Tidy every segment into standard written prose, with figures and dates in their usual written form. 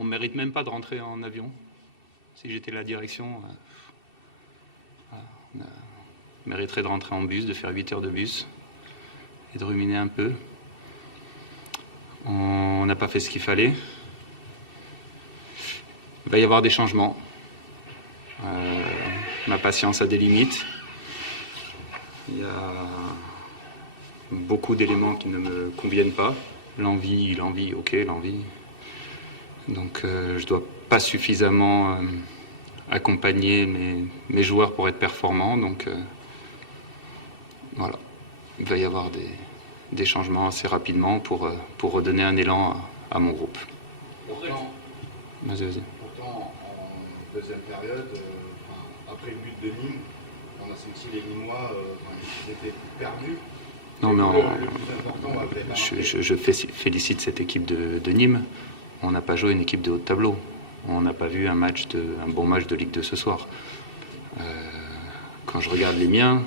on ne mérite même pas de rentrer en avion. Si j'étais la direction, on mériterait de rentrer en bus, de faire 8 heures de bus et de ruminer un peu. On n'a pas fait ce qu'il fallait. Il va y avoir des changements. Ma patience a des limites. Il y a beaucoup d'éléments qui ne me conviennent pas. L'envie, ok, l'envie. Donc je ne dois pas suffisamment accompagner mes joueurs pour être performants. Donc voilà, il va y avoir des changements assez rapidement pour redonner un élan à mon groupe. Vas-y. Pourtant, en deuxième période, après le but de Nîmes, on a senti les Nîmois, ils étaient perdus. Non, mais le plus important, je félicite cette équipe de Nîmes. On n'a pas joué une équipe de haut de tableau. On n'a pas vu un bon match de Ligue 2 ce soir. Quand je regarde les miens,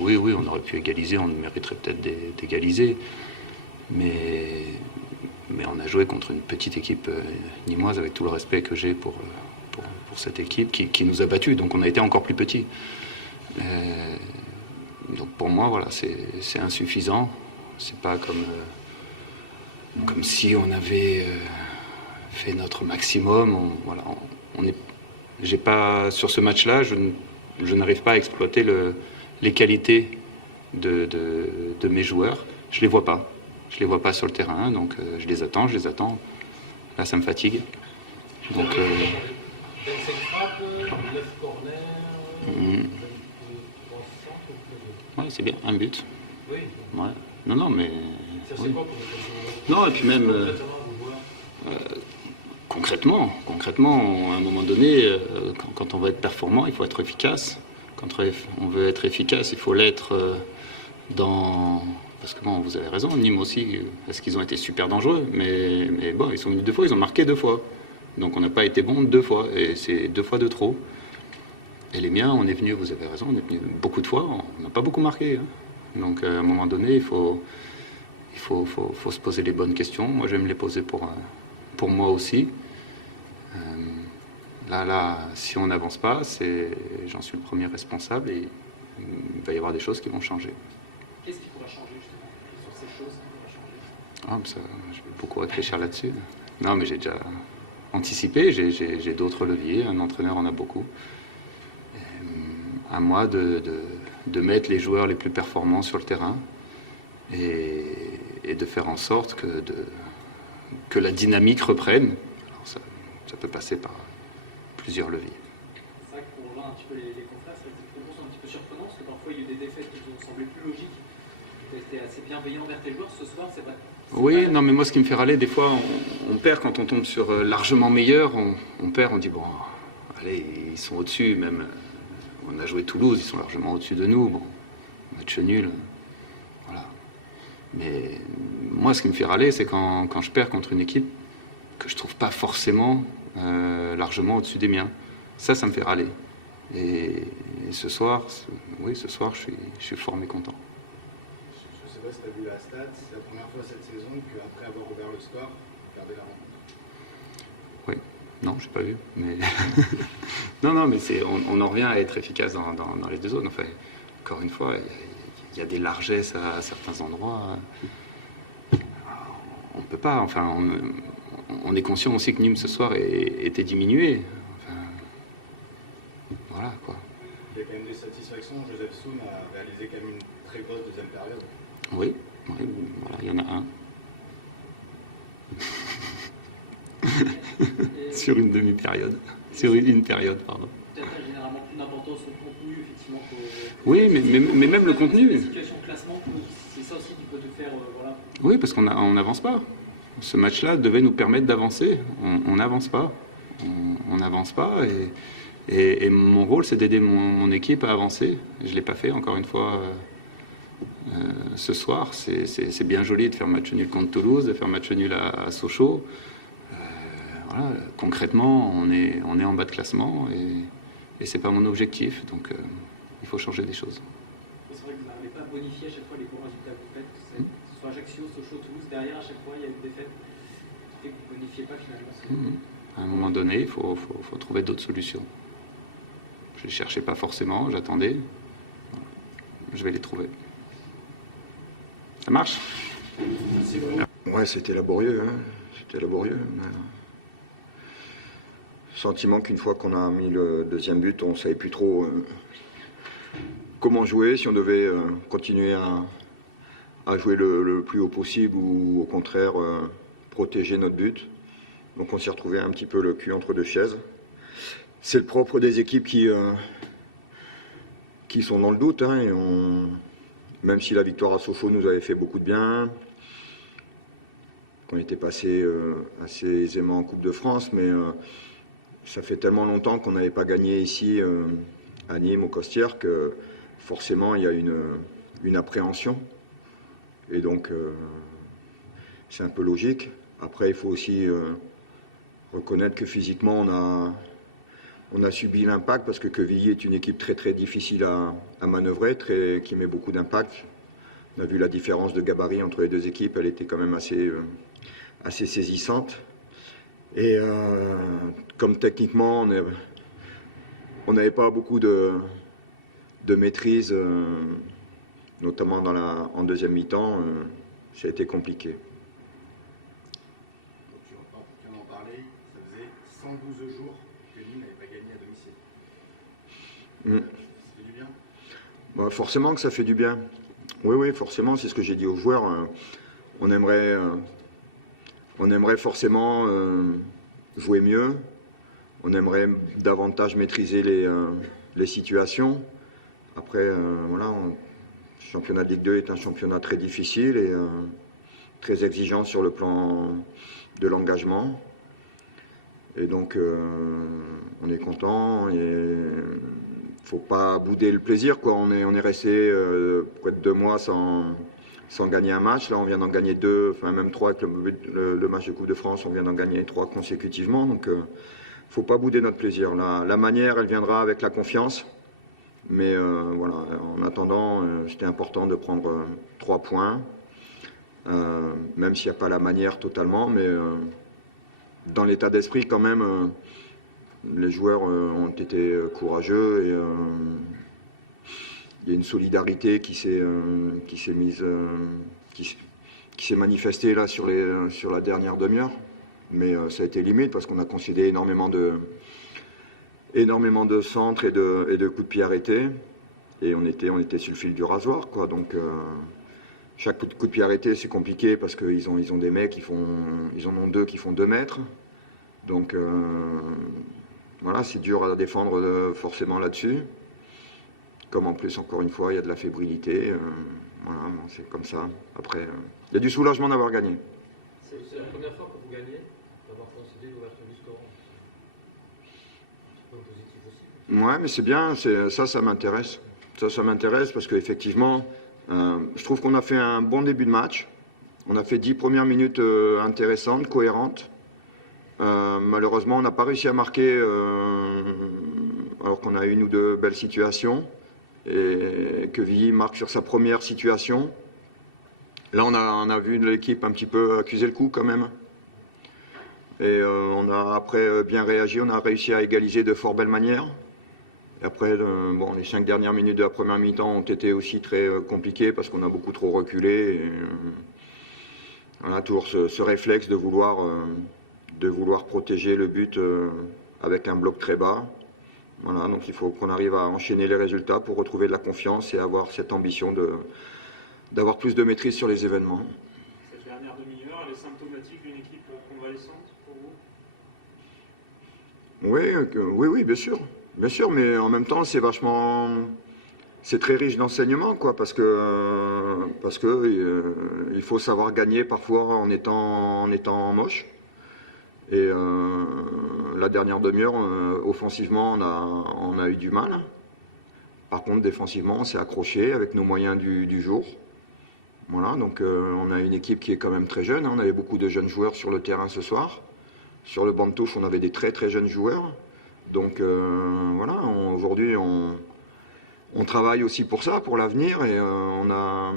oui, on aurait pu égaliser, on mériterait peut-être d'égaliser. Mais on a joué contre une petite équipe nîmoise, avec tout le respect que j'ai pour cette équipe qui nous a battus. Donc on a été encore plus petits. Donc pour moi, voilà, c'est insuffisant. C'est pas comme si on avait fait notre maximum. J'ai pas, sur ce match-là, je n'arrive pas à exploiter les qualités de mes joueurs. Je les vois pas. Je les vois pas sur le terrain, donc je les attends. Là, ça me fatigue. Donc, ouais, c'est bien, un but. Oui. Ouais. Non, mais. Ça, c'est Oui. quoi pour les Non, et puis même. Concrètement, à un moment donné, quand on veut être performant, il faut être efficace. Quand on veut être efficace, il faut l'être dans. Parce que bon, vous avez raison, Nîmes aussi, parce qu'ils ont été super dangereux, mais bon, ils sont venus 2 fois, ils ont marqué 2 fois. Donc on n'a pas été bon 2 fois, et c'est 2 fois de trop. Et les miens, on est venus, vous avez raison, on est venus beaucoup de fois, on n'a pas beaucoup marqué. Hein. Donc à un moment donné, il faut se poser les bonnes questions. Moi, je vais me les poser pour moi aussi. Là, si on n'avance pas, j'en suis le premier responsable et il va y avoir des choses qui vont changer. Qu'est-ce qui pourra changer justement? Sur ces choses qui pourraient changer? Je vais beaucoup réfléchir là-dessus. Non, mais j'ai déjà anticipé, j'ai d'autres leviers, un entraîneur en a beaucoup. À moi de mettre les joueurs les plus performants sur le terrain et de faire en sorte que la dynamique reprenne. Alors ça peut passer par plusieurs leviers. C'est vrai que pour rejoindre un petit peu les confrères, c'est un petit peu surprenant parce que parfois il y a eu des défaites qui vous ont semblé plus logiques. Tu as été assez bienveillant envers tes joueurs ce soir, c'est vrai. Oui, non, mais moi ce qui me fait râler, des fois on perd quand on tombe sur largement meilleur, on perd, on dit bon, allez, ils sont au-dessus, même on a joué Toulouse, ils sont largement au-dessus de nous, bon, match nul, voilà. Mais moi ce qui me fait râler, c'est quand je perds contre une équipe que je trouve pas forcément largement au-dessus des miens. Ça me fait râler. Et ce soir, je suis fort mécontent. Je ne sais pas si tu as vu la stat, c'est la première fois cette saison qu'après avoir ouvert le score, vous perdez la rencontre. Oui, non, je n'ai pas vu. Mais non, mais on en revient à être efficace dans les 2 zones. Enfin, encore une fois, il y a des largesses à certains endroits. On ne peut pas. Enfin, on est conscient aussi que Nîmes ce soir était diminué. Enfin, voilà quoi. Il y a quand même des satisfactions. Joseph Soun a réalisé quand même une très grosse deuxième période. Oui, voilà, il y en a un. Sur une demi-période. Sur une période, pardon. Peut-être généralement plus d'importance au contenu, effectivement. Oui, mais même le contenu. La situation de classement, c'est ça aussi qui peut te faire. Voilà. Oui, parce qu'on n'avance pas. Ce match-là devait nous permettre d'avancer. On n'avance pas. On n'avance pas. Et mon rôle, c'est d'aider mon équipe à avancer. Je ne l'ai pas fait, encore une fois, ce soir. C'est bien joli de faire match nul contre Toulouse, de faire match nul à Sochaux. Voilà, concrètement, on est en bas de classement et ce n'est pas mon objectif. Donc, il faut changer des choses. C'est vrai que vous n'arrivez pas à bonifier à chaque fois les bons résultats que vous faites. Que ce soit Ajaccio, Sochaux, Toulouse, derrière, à chaque fois, il y a une défaite qui fait que vous ne bonifiez pas finalement. À un moment donné, il faut trouver d'autres solutions. Je ne les cherchais pas forcément, j'attendais. Je vais les trouver. Ça marche? Ouais, c'était laborieux. Hein. C'était laborieux. Mais... Sentiment qu'une fois qu'on a mis le deuxième but, on ne savait plus trop comment jouer, si on devait continuer à jouer le plus haut possible ou au contraire protéger notre but. Donc on s'est retrouvé un petit peu le cul entre deux chaises. C'est le propre des équipes qui sont dans le doute. Hein, et même si la victoire à Sochaux nous avait fait beaucoup de bien, qu'on était passé assez aisément en Coupe de France, mais ça fait tellement longtemps qu'on n'avait pas gagné ici à Nîmes, au Costières, que forcément il y a une appréhension. Et donc c'est un peu logique. Après il faut aussi reconnaître que physiquement on a subi l'impact parce que Quevilly est une équipe très très difficile à manœuvrer, qui met beaucoup d'impact. On a vu la différence de gabarit entre les deux équipes, elle était quand même assez saisissante. Et comme techniquement on n'avait pas beaucoup de maîtrise, notamment en deuxième mi-temps, ça a été compliqué. Donc, tu en parlais, ça faisait 112 jours que Nîmes n'avait pas gagné à domicile. Ça fait du bien? Bah, forcément que ça fait du bien. Oui, forcément, c'est ce que j'ai dit aux joueurs. On aimerait forcément jouer mieux. On aimerait davantage maîtriser les situations. Après, voilà, le championnat de Ligue 2 est un championnat très difficile et très exigeant sur le plan de l'engagement. Et donc, on est content et il ne faut pas bouder le plaisir, quoi. On est resté près de 2 mois sans gagner un match. Là, on vient d'en gagner 2, enfin même 3 avec le match de Coupe de France. On vient d'en gagner 3 consécutivement. Donc, il ne faut pas bouder notre plaisir. La manière, elle viendra avec la confiance. Mais voilà, en attendant, c'était important de prendre 3 points. Même s'il n'y a pas la manière totalement. Mais dans l'état d'esprit, quand même, les joueurs ont été courageux. Et il y a une solidarité qui s'est manifestée là sur la dernière demi-heure, mais ça a été limite parce qu'on a concédé énormément de centres et de coups de pied arrêtés, et on était sur le fil du rasoir, quoi. Donc chaque coup de pied arrêté c'est compliqué parce qu'ils ont des mecs ils en ont 2 qui font 2 mètres, donc voilà, c'est dur à défendre forcément là-dessus. Comme en plus, encore une fois, il y a de la fébrilité. Voilà, bon, c'est comme ça. Après, il y a du soulagement d'avoir gagné. C'est la première fois que vous gagnez, d'avoir concédé l'ouverture du score. C'est un positif aussi. Ouais, mais c'est bien. Ça m'intéresse. Ça m'intéresse parce qu'effectivement, je trouve qu'on a fait un bon début de match. On a fait 10 premières minutes intéressantes, cohérentes. Malheureusement, on n'a pas réussi à marquer alors qu'on a 1 ou 2 belles situations. Et Quevilly marque sur sa première situation. Là, on a vu l'équipe un petit peu accuser le coup quand même. Et on a après bien réagi, on a réussi à égaliser de fort belle manière. Et après, bon, les 5 dernières minutes de la première mi-temps ont été aussi très compliquées parce qu'on a beaucoup trop reculé. Et, on a toujours ce réflexe de vouloir protéger le but avec un bloc très bas. Voilà, donc il faut qu'on arrive à enchaîner les résultats pour retrouver de la confiance et avoir cette ambition d'avoir plus de maîtrise sur les événements. Cette dernière demi-heure, elle est symptomatique d'une équipe convalescente pour vous? Oui, bien sûr. Bien sûr, mais en même temps, c'est très riche d'enseignement, quoi, parce que il faut savoir gagner parfois en étant moche. Et la dernière demi-heure, offensivement, on a eu du mal. Par contre, défensivement, on s'est accroché avec nos moyens du jour. Voilà, donc on a une équipe qui est quand même très jeune. Hein. On avait beaucoup de jeunes joueurs sur le terrain ce soir. Sur le banc de touche, on avait des très très jeunes joueurs. Donc voilà, aujourd'hui, on travaille aussi pour ça, pour l'avenir. Et on a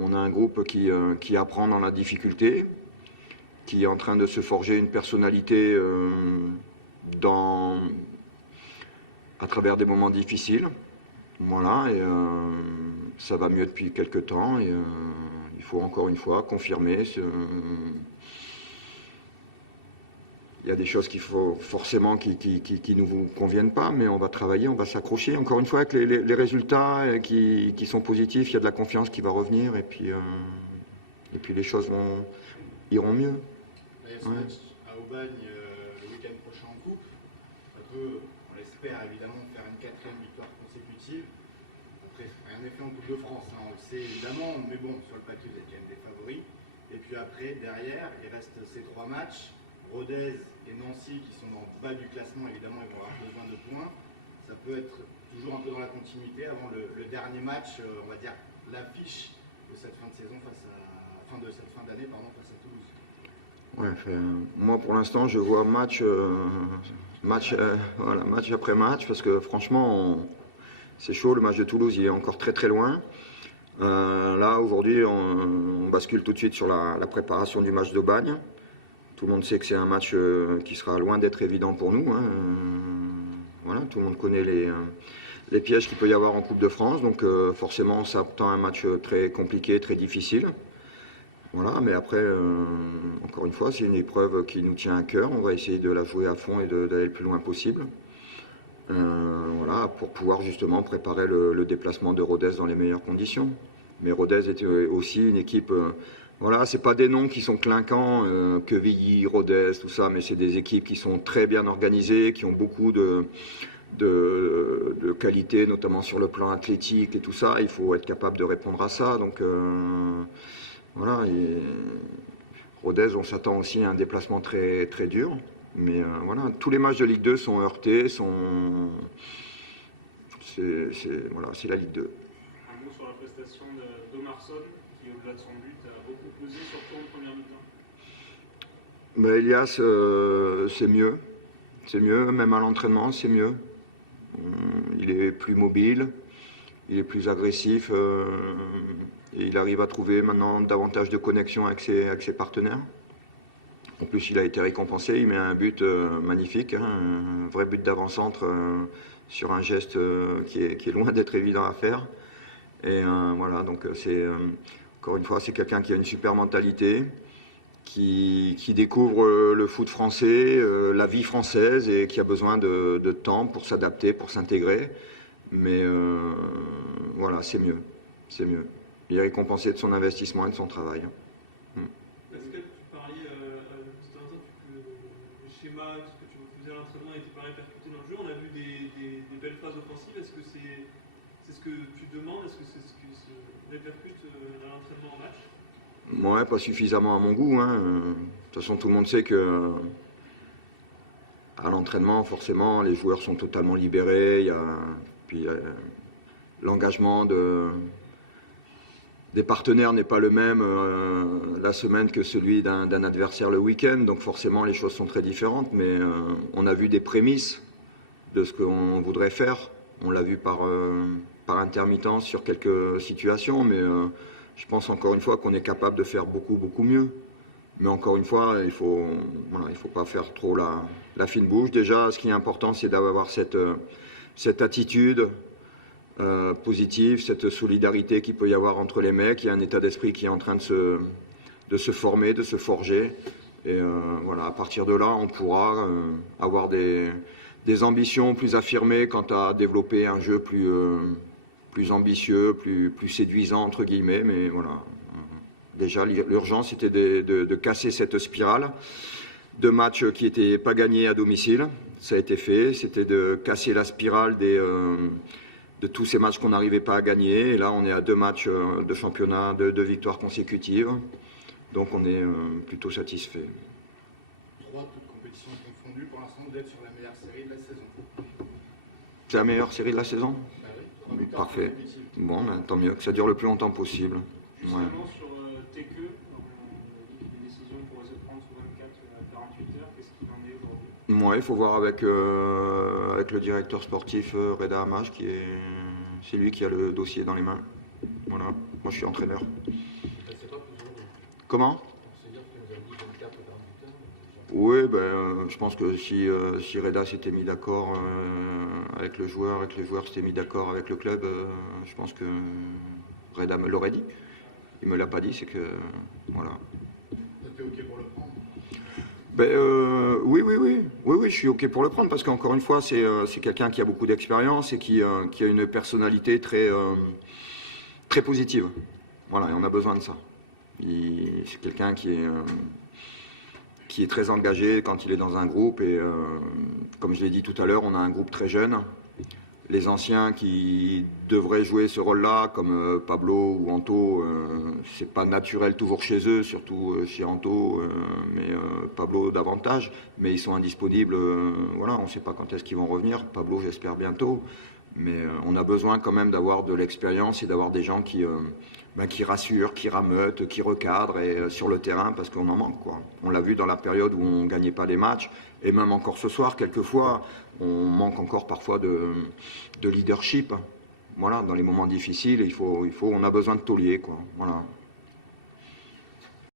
un groupe qui apprend dans la difficulté. qui est en train de se forger une personnalité à travers des moments difficiles. Voilà, et ça va mieux depuis quelques temps, et il faut encore une fois confirmer. Il y a des choses qu'il faut forcément qui ne vous conviennent pas, mais on va travailler, on va s'accrocher. Encore une fois, avec les résultats qui sont positifs, il y a de la confiance qui va revenir, et puis les choses iront mieux. Il y a ce match à Aubagne le week-end prochain en coupe. Ça peut, on l'espère évidemment, faire une 4e victoire consécutive. Après, rien n'est fait en Coupe de France, hein, on le sait évidemment, mais bon, sur le papier, vous êtes quand même des favoris. Et puis après, derrière, il reste ces 3 matchs. Rodez et Nancy qui sont dans le bas du classement, évidemment, ils vont avoir besoin de points. Ça peut être toujours un peu dans la continuité avant le dernier match, on va dire l'affiche de cette fin de saison de cette fin d'année face à Toulouse. Ouais, moi pour l'instant je vois match après match, parce que franchement c'est chaud. Le match de Toulouse il est encore très très loin. Là aujourd'hui on bascule tout de suite sur la préparation du match d'Aubagne. Tout le monde sait que c'est un match qui sera loin d'être évident pour nous, hein. Voilà, tout le monde connaît les pièges qu'il peut y avoir en Coupe de France, donc forcément ça attend un match très compliqué, très difficile. Voilà, mais après, encore une fois, c'est une épreuve qui nous tient à cœur. On va essayer de la jouer à fond et d'aller le plus loin possible. Voilà, pour pouvoir justement préparer le déplacement de Rodez dans les meilleures conditions. Mais Rodez est aussi une équipe, voilà, c'est pas des noms qui sont clinquants, Quevilly, Rodez, tout ça, mais c'est des équipes qui sont très bien organisées, qui ont beaucoup de qualité, notamment sur le plan athlétique et tout ça. Il faut être capable de répondre à ça. Donc voilà, et Rodez, on s'attend aussi à un déplacement très, très dur. Mais voilà, tous les matchs de Ligue 2 sont heurtés, c'est la Ligue 2. Un mot sur la prestation d'Omarsson, qui au-delà de son but a beaucoup pesé, surtout en première mi-temps. Mais Elias, c'est mieux, même à l'entraînement, c'est mieux. Il est plus mobile, il est plus agressif, et il arrive à trouver maintenant davantage de connexion avec ses partenaires. En plus, il a été récompensé, il met un but magnifique, hein, un vrai but d'avant-centre sur un geste qui est loin d'être évident à faire. Et voilà, donc encore une fois, c'est quelqu'un qui a une super mentalité, qui découvre le foot français, la vie française, et qui a besoin de temps pour s'adapter, pour s'intégrer. Mais voilà, c'est mieux. Il est récompensé de son investissement et de son travail. Pascal, tu parlais juste un instant que le schéma, ce que tu faisais à l'entraînement n'était pas répercuté dans le jeu. On a vu des belles phases offensives. Est-ce que c'est ce que tu demandes? Est-ce que c'est ce qui se répercute à l'entraînement en match? Ouais, pas suffisamment à mon goût, hein. De toute façon, tout le monde sait que à l'entraînement, forcément, les joueurs sont totalement libérés. Puis l'engagement des partenaires n'est pas le même la semaine que celui d'un adversaire le week-end. Donc forcément, les choses sont très différentes. Mais on a vu des prémices de ce qu'on voudrait faire. On l'a vu par intermittence sur quelques situations, mais je pense encore une fois qu'on est capable de faire beaucoup, beaucoup mieux. Mais encore une fois, il faut pas faire trop la fine bouche. Déjà, ce qui est important, c'est d'avoir cette attitude positive, cette solidarité qu'il peut y avoir entre les mecs. Il y a un état d'esprit qui est en train de se former, de se forger. Et voilà, à partir de là, on pourra avoir des ambitions plus affirmées quant à développer un jeu plus ambitieux, plus séduisant, entre guillemets. Mais voilà, déjà, l'urgence était de casser cette spirale de matchs qui n'étaient pas gagnés à domicile. Ça a été fait. C'était de casser la spirale de tous ces matchs qu'on n'arrivait pas à gagner. Et là, on est à 2 matchs de championnat, 2 victoires consécutives. Donc, on est plutôt satisfait. 3, toutes compétitions confondues. Pour l'instant, vous êtes sur la meilleure série de la saison. C'est la meilleure série de la saison? Bah oui, 3 victoires Parfait. consécutives. Bon, ben, tant mieux, que ça dure le plus longtemps possible. Justement, Ouais. sur Teke, les décisions pourraient se prendre sous 24 à 48 heures. Qu'est-ce qu'il en est aujourd'hui? Ouais, il faut voir avec le directeur sportif Reda Hamaj, c'est lui qui a le dossier dans les mains. Voilà, moi je suis entraîneur. C'est pas plus long. Comment? C'est-à-dire que tu nous as dit 24 ou Oui, je pense que si Reda s'était mis d'accord avec le joueur et que le joueur s'était mis d'accord avec le club, je pense que Reda me l'aurait dit. Il me l'a pas dit, c'est que voilà. T'es OK pour le prendre? Oui, je suis OK pour le prendre parce qu'encore une fois, c'est quelqu'un qui a beaucoup d'expérience et qui a une personnalité très positive. Voilà, et on a besoin de ça. C'est quelqu'un qui est très engagé quand il est dans un groupe et comme je l'ai dit tout à l'heure, on a un groupe très jeune. Les anciens qui devraient jouer ce rôle-là, comme Pablo ou Anto, c'est pas naturel toujours chez eux, surtout chez Anto, mais Pablo davantage. Mais ils sont indisponibles. Voilà, on ne sait pas quand est-ce qu'ils vont revenir. Pablo, j'espère bientôt. Mais on a besoin quand même d'avoir de l'expérience et d'avoir des gens qui rassurent, qui rameutent, qui recadrent sur le terrain parce qu'on en manque, quoi. On l'a vu dans la période où on ne gagnait pas des matchs et même encore ce soir, quelquefois, on manque encore parfois de leadership. Voilà, dans les moments difficiles, on a besoin de taulier, quoi. Voilà.